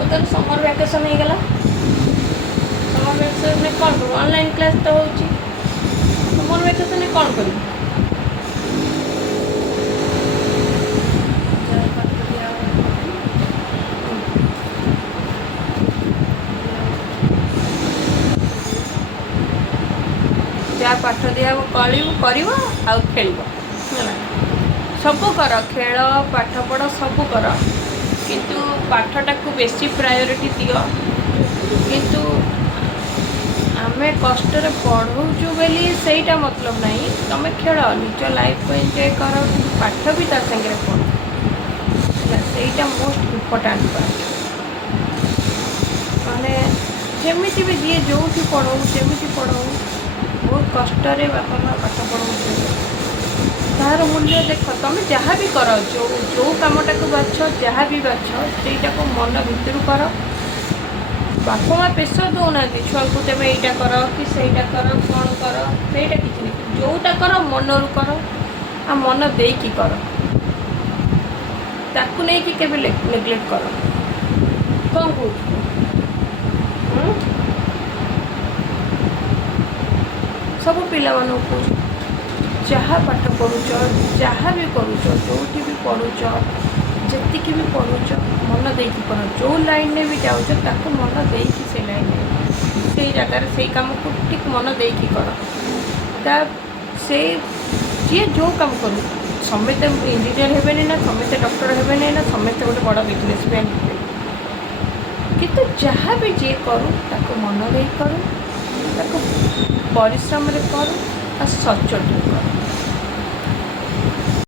तो summer vacation हो गला समर वैकेशन में कौन करूँ ऑनलाइन क्लास तो हो समर वैकेशन में कौन करूँ जहाँ पाठ दिया कर खेल सबू कर खेल पाठ पढ़ सबू कर किंतु पाठटा को बेसी प्रायोरिटी दियो किंतु आमे कष्ट पढ़ुचु बोली सहीटा मतलब नहीं तुम खेल निज लाइफ को एंजॉय कर पाठ भी तार सागर पढ़ सहीटा मोस्ट इम्पोर्टाट माने जमी भी जी जो पढ़ाऊ जमी पढ़ाऊ बहुत कष्ट बापा माँ पाठ पढ़ाऊ तार मूल्य देख तुम जहाँ भी कर जो जो कमटा को बाछ जहाँ भी बाछ से मन भितर कर बापा माँ प्रेसर दौना छुआ को तुम यहाँ कर कि सहीटा कर कौन कर सहीटा किसी नहीं जोटा कर मन रू कर आ मन देकी कर ताकू नहीं कि केबे नेग्लेक्ट कर कौन कह सब पिला मानू जहाँ पाठ पढ़ुच जहाँ भी करुच जो भी पढ़ुच जी भी पढ़ुच मन देकी पढ़ जो लाइन में भी जाऊच ताको मन देकी से लाइन से जगार से कम को ठीक मन देकी कर से जी जो कम करूँ समस्त इंजीनियर हेबे ना समस्त डॉक्टर हेबे ना समस्त गोटे बड़ बिजनेसमैन हे किंतु जहाँ भी जी करूँ ताको मन दे करूँ ताको परिश्रम रे करूँ आ सचोट करूँ